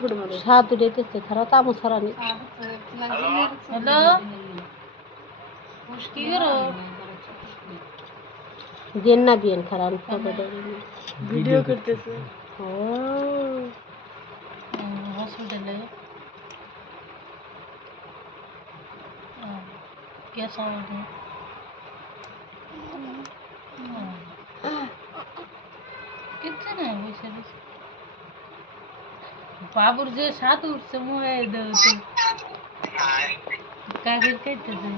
ফুটে মারো সাত উঠেছে খারাপ তামো ছড়ানি হ্যালো কি করো দেন না বিয়েন খারাপ ভিডিও করতেছে ও হসপিটালে গ্যাস আমাদের কিচ্ছু না বসে বসে বাবুর যে সাথ উঠছে মুহে দেওয়া কাকের খাইতেছে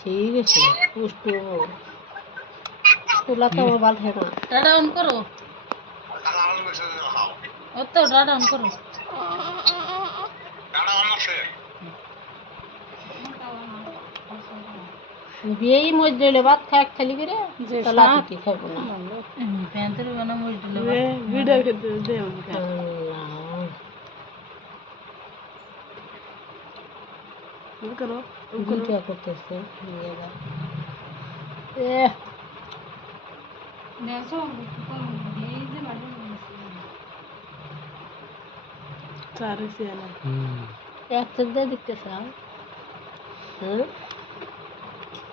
ঠিক আছে পুষ্ট তোলা তো আমার ভালো থাকে না ডাটা অন করো অত ডাটা অন করো বিয়েই মজ দিলে ভাত খাক খালি করে তোলা কি খাইব না প্যান্টের বানা মরে দিল ভিডিও করতেছে দে আমাকে করো ভিডিও করতেছে সারে সিয়ানা একটা দিয়ে দেখতেছ হ্যাঁ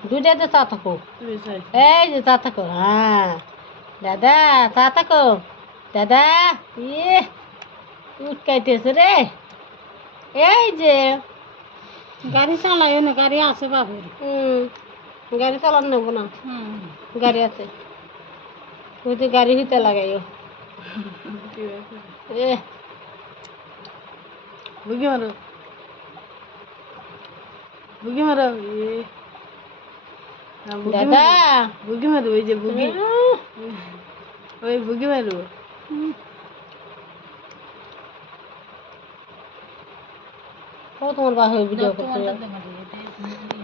দুইটাতে চা থাকো তুমি চাই এই যে চা থাকো হ্যাঁ দাদা চা থাকো দাদা ইয়ে উঠকাইতেছে রে এই যে গাড়ি চালাই না গাড়ি আছে বাপের গাড়ি চালান নেবো না গাড়ি আছে ওই তো গাড়ি হইতে লাগাইও এ বুগি মারো বুগি মারো দাদা বুগি মারো ওই যে বুগি ওই বুগি মারো ও তোমার বাসায় ভিডিও করতে তোমার